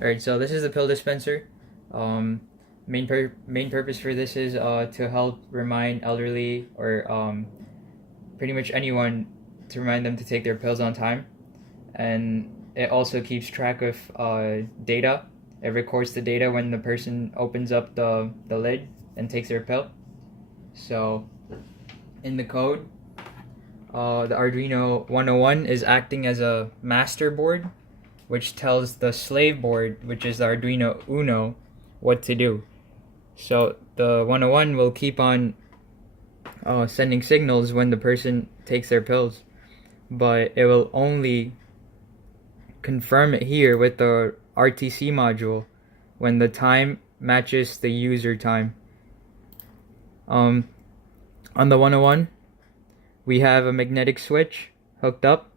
Alright, so this is the pill dispenser. Um, main purpose for this is to help remind elderly or pretty much anyone to remind them to take their pills on time. And it also keeps track of data. It records the data when the person opens up the lid and takes their pill. So in the code, the Arduino 101 is acting as a master board, which tells the slave board, which is the Arduino Uno, what to do. So the 101 will keep on sending signals when the person takes their pills, but it will only confirm it here with the RTC module when the time matches the user time. On the 101, we have a magnetic switch hooked up,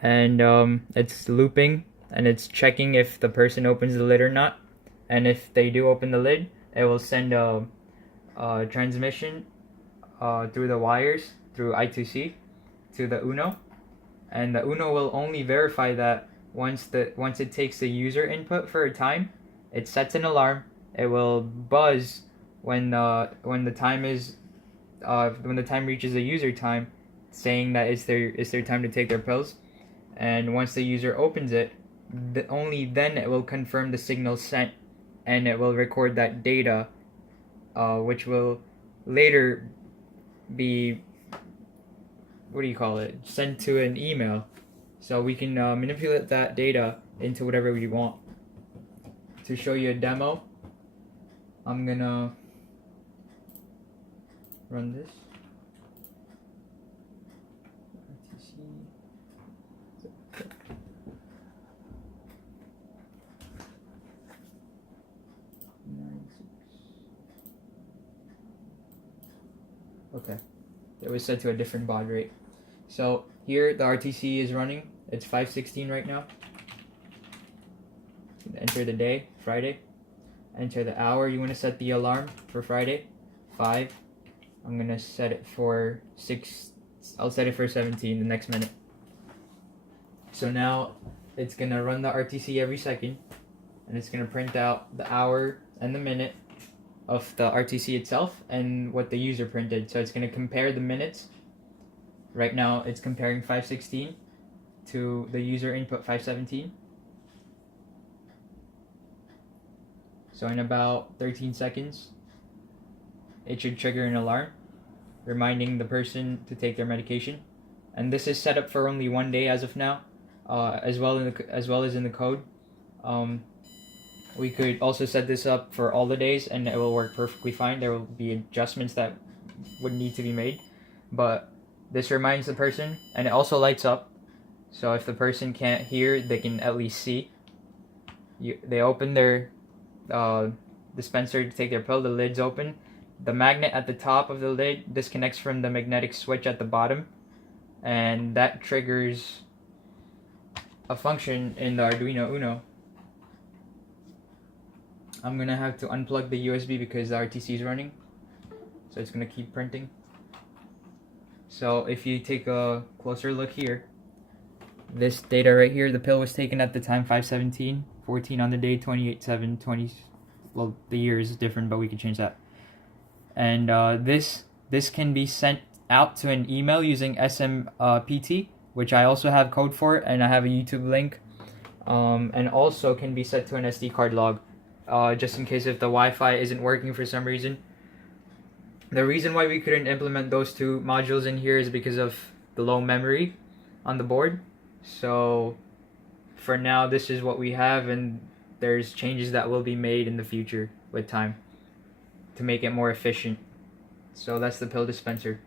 and it's looping and it's checking if the person opens the lid or not. And if they do open the lid, it will send a transmission through the wires through I2C to the Uno, and the Uno will only verify that once it takes the user input for a time. It sets an alarm. It will buzz when the time is when the time reaches the user time, saying that it's their time to take their pills. And once the user opens it, only then it will confirm the signal sent, and it will record that data, which will later be sent to an email, so we can manipulate that data into whatever we want. To show you a demo, I'm gonna run this. Okay, it was set to a different baud rate. So here the RTC is running. It's 5:16 right now. Enter the day, Friday. Enter the hour. You want to set the alarm for Friday, 5. I'm gonna set it for 6. I'll set it for 17 the next minute. So now it's gonna run the RTC every second, and it's gonna print out the hour and the minute of the RTC itself and what the user printed. So it's gonna compare the minutes. Right now it's comparing 5:16 to the user input 5:17. So in about 13 seconds, it should trigger an alarm reminding the person to take their medication. And this is set up for only 1 day as of now, as well as in the code. We could also set this up for all the days, and it will work perfectly fine. There will be adjustments that would need to be made, but this reminds the person, and it also lights up. So if the person can't hear, they can at least see. They open their dispenser to take their pill. The lid's open. The magnet at the top of the lid disconnects from the magnetic switch at the bottom, and that triggers a function in the Arduino Uno. I'm gonna have to unplug the USB because the RTC is running, so it's gonna keep printing. So if you take a closer look here, this data right here, the pill was taken at the time 5:17, 14 on the day, 28/7, 20. Well, the year is different, but we can change that. And this can be sent out to an email using SMPT, which I also have code for, and I have a YouTube link. And also can be set to an SD card log, just in case if the Wi-Fi isn't working for some reason. The reason why we couldn't implement those two modules in here is because of the low memory on the board. So for now, this is what we have, and there's changes that will be made in the future with time to make it more efficient. So that's the pill dispenser.